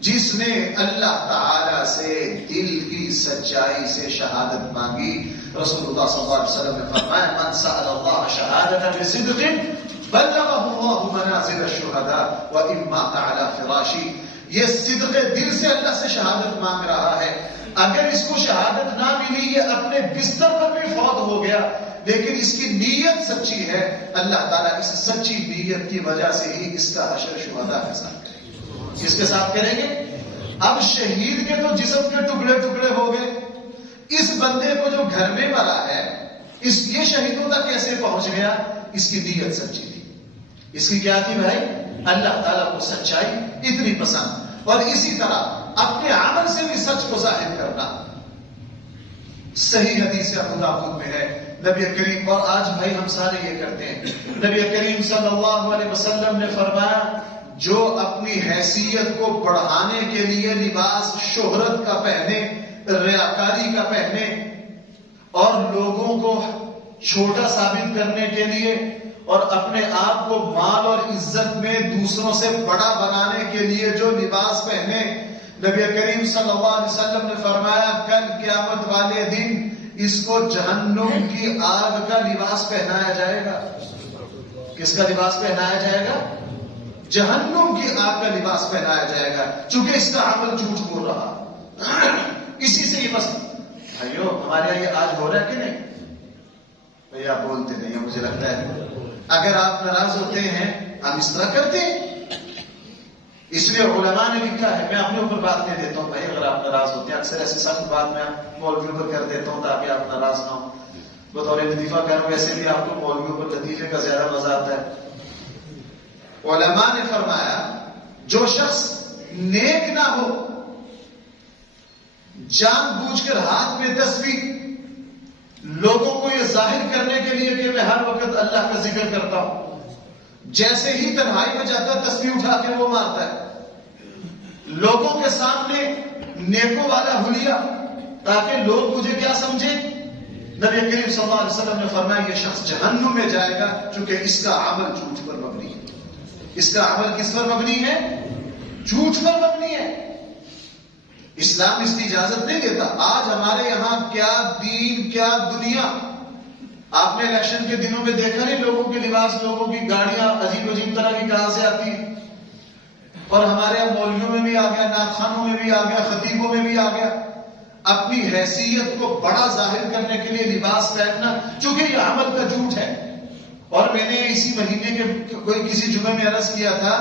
جس نے اللہ تعالی سے دل کی سچائی سے شہادت مانگی، رسول اللہ صلی اللہ علیہ وسلم نے فرمایا من سأل اللہ شہادۃ بصدق بلغه اللہ منازل الشہداء وإن مات علی فراشی۔ یہ صدق دل سے اللہ سے شہادت مانگ رہا ہے، اگر اس کو شہادت نہ ملی یہ اپنے بستر پر بھی فوت ہو گیا لیکن اس کی نیت سچی ہے، اللہ تعالیٰ اس سچی نیت کی وجہ سے ہی اس کا حشر شہداء کے ساتھ کریں گے۔ کس کے ساتھ کریں گے؟ اب شہید کے تو جسم کے ٹکڑے ٹکڑے ہو گئے، اس بندے کو جو گھر میں مرا ہے یہ شہیدوں تک کیسے پہنچ گیا؟ اس کی نیت سچی تھی۔ اس کی کیا تھی بھائی؟ اللہ تعالیٰ کو سچائی اتنی پسند، اور اسی طرح اپنے عمل سے بھی سچ کو ظاہر کرنا۔ صحیح حدیث ابو داؤد میں ہے، نبی کریم، اور آج بھائی ہم سارے یہ کرتے ہیں، نبی کریم صلی اللہ علیہ وسلم نے فرمایا جو اپنی حیثیت کو بڑھانے کے لیے لباس شہرت کا پہنے، ریاکاری کا پہنے، اور لوگوں کو چھوٹا ثابت کرنے کے لیے اور اپنے آپ کو مال اور عزت میں دوسروں سے بڑا بنانے کے لیے جو لباس پہنے، نبی کریم صلی اللہ علیہ وسلم نے فرمایا کل قیامت والے دن اس کو جہنم کی آگ کا لباس پہنایا جائے گا۔ کس کا لباس پہنایا جائے گا؟ جہنم کی آگ کا لباس پہنایا جائے گا، چونکہ اس کا عمل جھوٹ بول رہا۔ اسی سے یہ بس بھائیو ہمارے یہاں یہ آج ہو رہا ہے کہ نہیں؟ بھائی آپ بولتے نہیں ہیں، مجھے لگتا ہے اگر آپ ناراض ہوتے ہیں ہم اس طرح کرتے ہیں۔ اس لیے علماء نے لکھا ہے، میں اپنے اوپر بات نہیں دیتا ہوں بھائی اگر آپ ناراض ہوتے ہیں، اکثر ایسی سخت بات میں مولویوں پر کر دیتا ہوں تاکہ آپ ناراض نہ ہوں، بطور لطیفہ کروں، ویسے بھی آپ کو مولویوں پر لطیفے کا زیادہ مزہ آتا ہے۔ علماء نے فرمایا جو شخص نیک نہ ہو، جان بوجھ کر ہاتھ میں تسبیح، لوگوں کو یہ ظاہر کرنے کے لیے کہ میں ہر وقت اللہ کا ذکر کرتا ہوں، جیسے ہی تنہائی میں جاتا ہے تسبیح اٹھا کے وہ مارتا ہے لوگوں کے سامنے نیکوں والا حلیہ، تاکہ لوگ مجھے کیا سمجھیں؟ نبی کریم صلی اللہ علیہ وسلم نے فرمایا یہ شخص جہنم میں جائے گا، چونکہ اس کا عمل جھوٹ پر مبنی ہے۔ اس کا عمل کس پر مبنی ہے؟ جھوٹ پر مبنی ہے۔ اسلام اس کی اجازت نہیں دیتا۔ آج ہمارے یہاں کیا دین کیا دنیا، آپ نے الیکشن کے دنوں میں دیکھا نہیں لوگوں کے لباس، لوگوں کی گاڑیاں عجیب عجیب طرح کی کہاں سے آتی ہیں، اور ہمارے یہاں مولویوں میں بھی آ گیا، نعت خانوں میں بھی آ گیا، خطیبوں میں بھی آ گیا، اپنی حیثیت کو بڑا ظاہر کرنے کے لیے لباس پہننا، چونکہ یہ عمل کا جھوٹ ہے۔ اور میں نے اسی مہینے کے کوئی کسی جمعے میں عرض کیا تھا،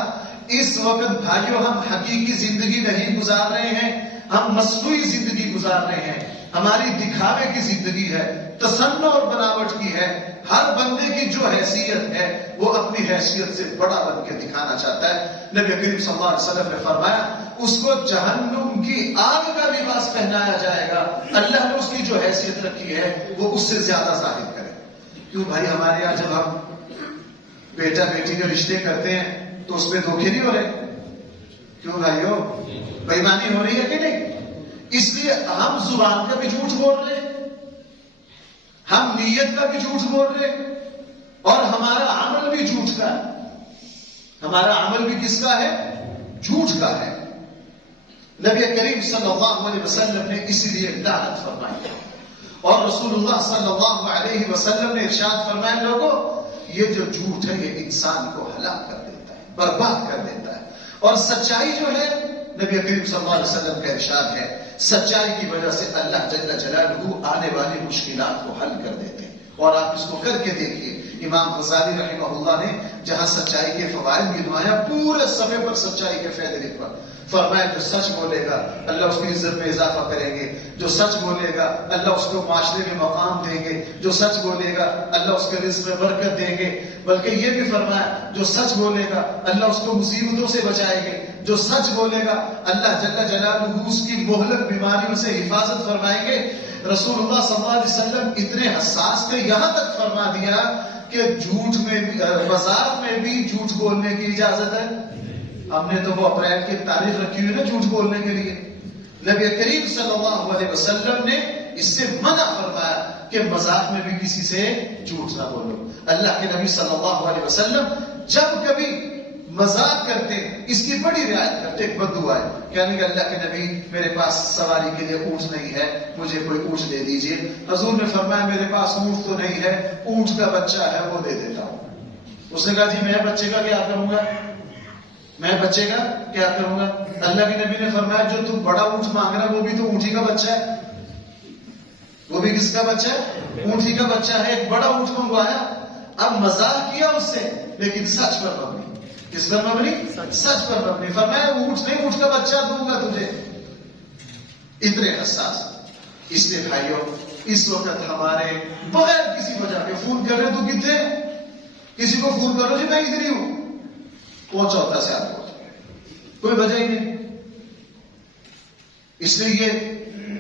اس وقت بھائیو ہم حقیقی زندگی نہیں گزار رہے ہیں، ہم مصنوعی زندگی گزار رہے ہیں۔ ہماری دکھاوے کی زندگی ہے، تصنع اور بناوٹ کی ہے۔ ہر بندے کی جو حیثیت ہے وہ اپنی حیثیت سے بڑا بن کے دکھانا چاہتا ہے۔ نبی کریم صلی اللہ علیہ وسلم نے فرمایا اس کو جہنم کی آگ کا لباس پہنایا جائے گا، اللہ نے اس کی جو حیثیت رکھی ہے وہ اس سے زیادہ ظاہر کرے۔ کیوں بھائی ہمارے یہاں جب ہم بیٹا بیٹی کے رشتے کرتے ہیں تو اس پہ دھوکے نہیں ہو رہے؟ کیوں بھائیو؟ بے ایمانی ہو رہی ہے کہ نہیں؟ اس لیے ہم زبان کا بھی جھوٹ بول رہے، ہم نیت کا بھی جھوٹ بول رہے، اور ہمارا عمل بھی جھوٹ کا ہے۔ ہمارا عمل بھی کس کا ہے؟ جھوٹ کا ہے۔ نبی کریم صلی اللہ علیہ وسلم نے اسی لیے لعنت فرمائی، اور رسول اللہ صلی اللہ علیہ وسلم نے ارشاد فرمایا لوگوں یہ جو جھوٹ ہے یہ انسان کو ہلاک کر دیتا ہے، برباد کر دیتا ہے، اور سچائی جو ہے نبی کریم صلی اللہ علیہ وسلم کا ارشاد ہے سچائی کی وجہ سے اللہ جل جلالہ آنے والی مشکلات کو حل کر دیتے ہیں۔ اور آپ اس کو کر کے دیکھیے، امام غزالی رحمہ اللہ نے جہاں سچائی کے فوائد گنوایا، پورے صفحے پر سچائی کے فائدے لکھا، فرمایا جو سچ بولے گا اللہ اس کی عزت میں اضافہ کریں گے، جو سچ بولے گا اللہ اس کو معاشرے میں مقام دیں گے، جو سچ بولے گا اللہ اس کے رزق میں برکت دیں گے، بلکہ یہ بھی فرمایا جو سچ بولے گا اللہ اس کو مصیبتوں سے بچائیں گے، جو سچ بولے گا اللہ جل جلالہ اس کی مہلک بیماریوں سے حفاظت فرمائیں گے۔ رسول اللہ صلی اللہ علیہ وسلم اتنے حساس تھے، یہاں تک فرما دیا کہ جھوٹ میں بازار میں بھی جھوٹ بولنے کی اجازت ہے۔ ہم نے تو وہ اپریل کی تاریخ رکھی ہوئی نا جھوٹ بولنے کے لیے، نبی کریم صلی اللہ علیہ وسلم نے اس سے منع فرمایا کہ مذاق میں بھی کسی سے جھوٹ نہ بولو۔ اللہ کے نبی صلی اللہ علیہ وسلم جب کبھی مذاق کرتے اس کی بڑی رعایت کرتے، ایک بددعا ہے یعنی کہ اللہ کے نبی میرے پاس سواری کے لیے اونٹ نہیں ہے، مجھے کوئی اونٹ دے دیجئے۔ حضور نے فرمایا میرے پاس اونٹ تو نہیں ہے، اونٹ کا بچہ ہے وہ دے دیتا ہوں۔ اس نے کہا جی میں بچے کا کیا کروں گا، میں بچے کا کیا کروں گا؟ اللہ کے نبی نے فرمایا جو تو بڑا اونٹ مانگ رہا ہے وہ بھی تو اونٹی کا بچہ ہے، وہ بھی کس کا بچہ ہے؟ اونٹی کا بچہ ہے۔ ایک بڑا اونٹ منگوایا، اب مذاق کیا اس سے لیکن سچ پر مبنی۔ کس پر مبنی؟ سچ پر مبنی۔ فرمایا اونٹ نہیں، اونٹ کا بچہ دوں گا تجھے۔ اتنے حساس۔ اس لیے بھائیوں اس وقت ہمارے بغیر کسی وجہ کے فون کر رہے تو کتنے، کسی کو فون کرو جی میں ادھر ہی ہوں، پہنچا ہوتا سے آپ کو، کوئی وجہ ہی نہیں۔ اس لیے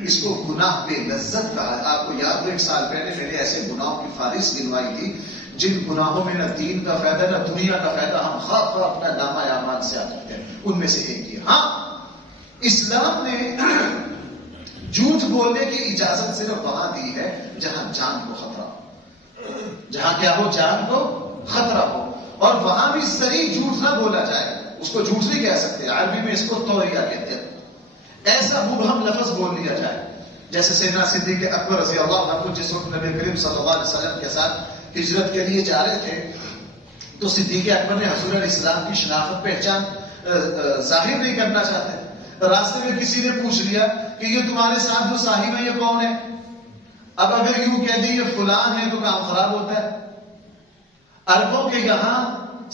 اس کو گناہ بے لذت کہا ہے۔ آپ کو یاد ہو 1 سال پہلے میں نے ایسے گناہوں کی فہرست گنوائی تھی جن گناہوں میں نہ دین کا فائدہ نہ دنیا کا فائدہ، ہم خواہ اپنا نامہ اعمال سے آ سکتے ہیں۔ ان میں سے ایک یہ، ہاں اسلام نے جھوٹ بولنے کی اجازت صرف وہاں دی ہے جہاں جان کو خطرہ ہو، جہاں کیا ہو، جان کو خطرہ ہو، اور وہاں بھی صریح جھوٹ نہ بولا جائے، اس کو جھوٹ نہیں کہہ سکتے، عربی میں اس کو توریہ کہتے ہیں۔ ایسا مبہم لفظ بول لیا جائے، جیسے سیدنا صدیق اکبر رضی اللہ عنہ جس وقت نبی کریم صلی اللہ علیہ وسلم کے ساتھ ہجرت کے لیے جا رہے تھے، تو صدیق اکبر نے حضور علیہ السلام کی شناخت پہچان ظاہر نہیں کرنا چاہتے. راستے میں کسی نے پوچھ لیا کہ یہ تمہارے ساتھ جو صاحب ہے یہ کون ہے؟ اب اگر یوں کہہ دیں یہ فلان ہے تو کام خراب ہوتا ہے. عربوں کے یہاں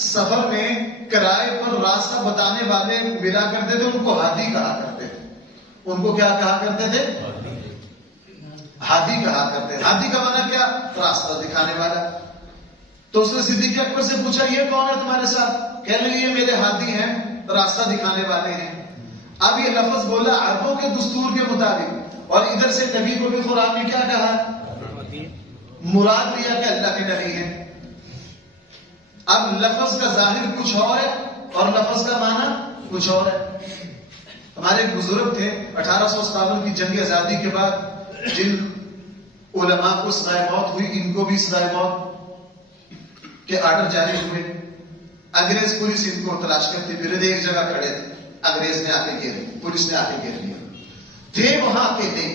سفر میں کرائے پر راستہ بتانے والے ملا کرتے تھے، ان کو ہادی کہا کرتے تھے. ان کو کیا کہا کرتے تھے؟ ہادی کہا کرتے تھے. ہادی کا معنی کیا؟ راستہ دکھانے والا. تو اس نے صدیق اکبر سے پوچھا یہ کون ہے تمہارے ساتھ؟ کہنے لگے یہ میرے ہادی ہیں، راستہ دکھانے والے ہیں. اب یہ لفظ بولا عربوں کے دستور کے مطابق، اور ادھر سے نبی کو بھی قرآن نے کیا کہا؟ مراد لیا کہ اللہ کے نبی ہیں. اب لفظ کا ظاہر کچھ اور ہے اور لفظ کا معنی کچھ اور ہے. ہمارے ایک بزرگ تھے 1857 کی جنگ آزادی کے بعد جن علماء کو سزائے موت ہوئی، ان کو بھی سزائے موت کے آرڈر جاری ہوئے. انگریز پولیس ان کو تلاش کرتی پھر ایک جگہ کھڑے تھے. انگریز نے آ کے گھیر، پولیس نے آ کے گھیر لیا. تھے وہاں کے تھے،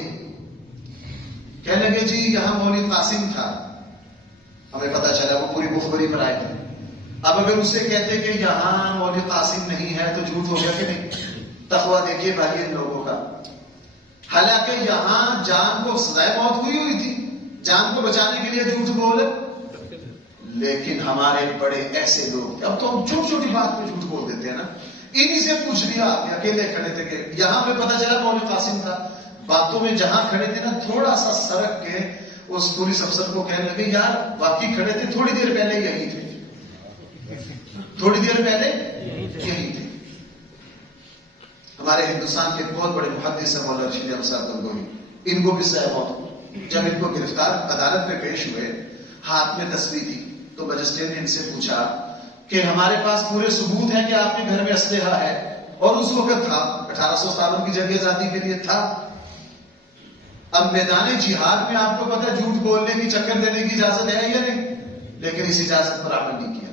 کہنے لگے جی یہاں مولوی قاسم تھا. ہمیں پتا چلا وہ پوری مخبری پر آئے تھے. اب اگر اسے کہتے کہ یہاں مولوی قاسم نہیں ہے تو جھوٹ ہو گیا کہ نہیں؟ تقویٰ دیکھیے بھائی ان لوگوں کا. حالانکہ یہاں جان کو سزائے موت ہوئی تھی، جان کو بچانے کے لیے جھوٹ بولے. لیکن ہمارے بڑے ایسے لوگ، اب تو ہم چھوٹی چھوٹی بات پہ جھوٹ بول دیتے ہیں نا. انہی سے پوچھ لیا، آپ اکیلے کھڑے تھے کہ یہاں پہ پتا چلا مولوی قاسم تھا. باتوں میں جہاں کھڑے تھے نا تھوڑا سا سرک کے اس پولیس افسر کو کہنے لگے یار واقعی کھڑے تھے، تھوڑی دیر پہلے یہی تھے، تھوڑی دیر پہلے یہی تھے. ہمارے ہندوستان کے بہت بڑے محدث ہیں مولانا رشید احمد صاحب گنگوہی، ان کو بھی سزا موت. جب ان کو گرفتار عدالت میں پیش ہوئے، ہاتھ میں تسبیح تھی، تو مجسٹریٹ نے ان سے پوچھا کہ ہمارے پاس پورے ثبوت ہیں کہ آپ کے گھر میں اسلحہ ہے، اور اس وقت تھا 1857 کی جنگ آزادی کے لیے تھا. اب میدان جہاد میں آپ کو پتہ ہے جھوٹ بولنے کی، چکر دینے کی اجازت ہے یا نہیں؟ لیکن اس اجازت پر عمل نہیں کیا،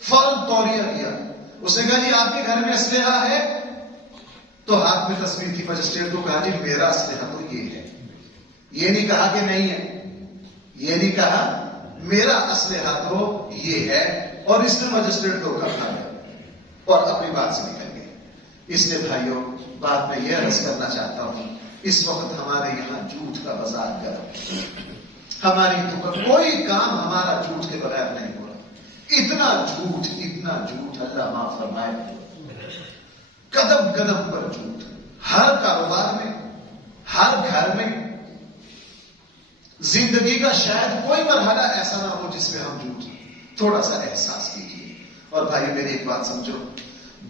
فوراً توریہ کیا. اس نے کہا جی آپ کے گھر میں اسلحہ ہے، تو ہاتھ میں تصویر تھی. مجسٹریٹ کو کہا جی میرا اسلحہ تو یہ ہے. یہ نہیں کہا کہ نہیں ہے، یہ نہیں کہا، میرا اسلحہ تو یہ ہے. اور اس نے مجسٹریٹ کو کہا اور اپنی بات سے نکل گئے. اس لیے بھائیوں بات میں یہ عرض کرنا چاہتا ہوں، اس وقت ہمارے یہاں جھوٹ کا بازار گرم. ہماری تو کوئی کام ہمارا جھوٹ کے بغیر نہیں ہو رہا. اتنا جھوٹ اللہ معاف فرمائے. قدم قدم پر جھوٹ، ہر کاروبار میں، ہر گھر میں. زندگی کا شاید کوئی مرحلہ ایسا نہ ہو جس میں ہم جھوٹ تھوڑا سا احساس کیجیے. اور بھائی میری ایک بات سمجھو،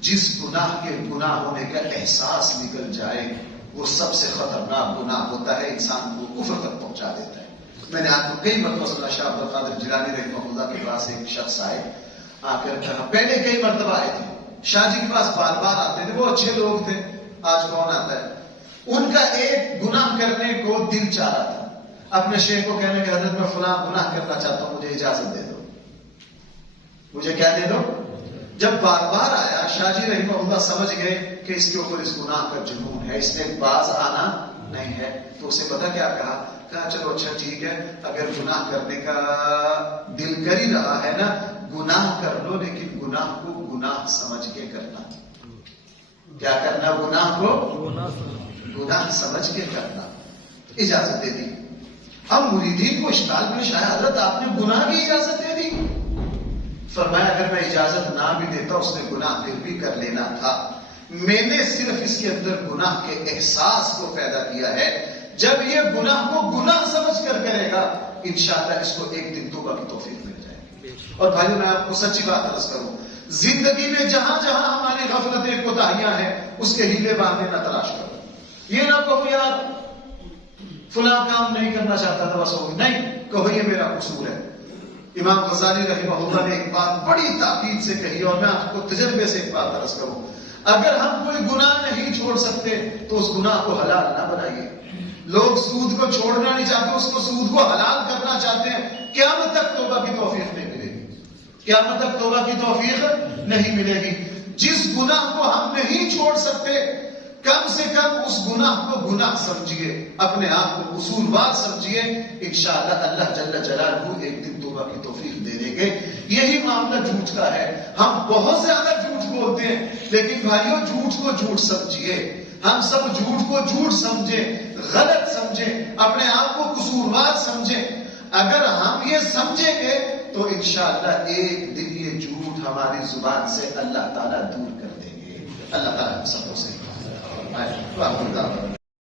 جس گناہ کے گناہ ہونے کا احساس نکل جائے وہ سب سے خطرناک گناہ ہوتا ہے، انسان کو کفر تک پہنچا دیتا ہے. میں نے آپ کو کئی مرتبہ صلی شاہ عبد القادر جیلانی رحمہ اللہ کے پاس ایک شخص آئے، آ کر کہا، پہلے کئی مرتبہ آئے تھے شاہ جی کے پاس، بار بار آتے تھے، وہ اچھے لوگ تھے، آج کون آتا ہے. ان کا ایک گناہ کرنے کو دل چاہ رہا تھا. اپنے شیخ کو کہنے کہ حضرت میں فلاں گناہ کرنا چاہتا ہوں، مجھے اجازت دے دو. مجھے کیا دے دو؟ جب بار بار آیا شاہ جی رحمہ اللہ سمجھ گئے کہ اس کے اوپر اس گناہ کا جنون ہے، اس میں باز آنا نہیں ہے. تو اسے پتا کیا کہا چلو اچھا ٹھیک ہے، اگر گناہ کرنے کا دل کر ہی رہا ہے نا، گناہ کر لو، لیکن گناہ کو گناہ سمجھ کے کرنا. کیا کرنا؟ گناہ کو گناہ سمجھ کے کرنا. اجازت دے دی. اب مریدین کو اشکال پیش آیا، حضرت آپ نے گناہ کی اجازت دے دی. فرمایا اگر میں اجازت نہ بھی دیتا اس نے گناہ پھر بھی کر لینا تھا. میں نے صرف اس کے اندر گناہ کے احساس کو پیدا کیا ہے. جب یہ گناہ کو گناہ سمجھ کر کرے گا انشاءاللہ اس کو ایک دن توبہ کی توفیق مل جائے گی. اور بھائیو میں آپ کو سچی بات عرض کروں، زندگی میں جہاں جہاں ہماری غفلتیں کوتاہیاں ہیں اس کے ہیلے بہانے نہ تلاش کرو. یہ نہ کہو یار فلاں کام نہیں کرنا چاہتا تھا بس ہو، نہیں کہو یہ میرا قصور ہے. امام غزالی رحمہ اللہ نے ایک بات بڑی تاکید سے کہی، اور میں آپ کو تجربے سے ایک بات عرض کروں، اگر ہم کوئی گناہ نہیں چھوڑ سکتے تو اس گناہ کو حلال نہ بنائیے. لوگ سود کو چھوڑنا نہیں چاہتے، اس کو سود کو حلال کرنا چاہتے ہیں. قیامت تک توبہ کی توفیق نہیں ملے گی، قیامت تک توبہ کی توفیق نہیں ملے گی. جس گناہ کو ہم نہیں چھوڑ سکتے کم سے کم اس گناہ کو گناہ سمجھیے، اپنے آپ کو قصوروار سمجھیے. انشاءاللہ اللہ جل جلالہ ایک دن توبہ کی توفیق دے دے گا. گے. یہی معاملہ جھوٹ کا ہے. ہم بہت زیادہ جھوٹ بولتے ہیں، لیکن بھائیوں جھوٹ کو جھوٹ سمجھیے. ہم سب جھوٹ کو جھوٹ سمجھیں، غلط سمجھیں، اپنے آپ کو قصوروار سمجھیں. اگر ہم یہ سمجھیں گے تو انشاءاللہ ایک دن یہ جھوٹ ہماری زبان سے اللہ تعالیٰ دور کر دیں گے. اللہ تعالیٰ ہم سب کو صحیح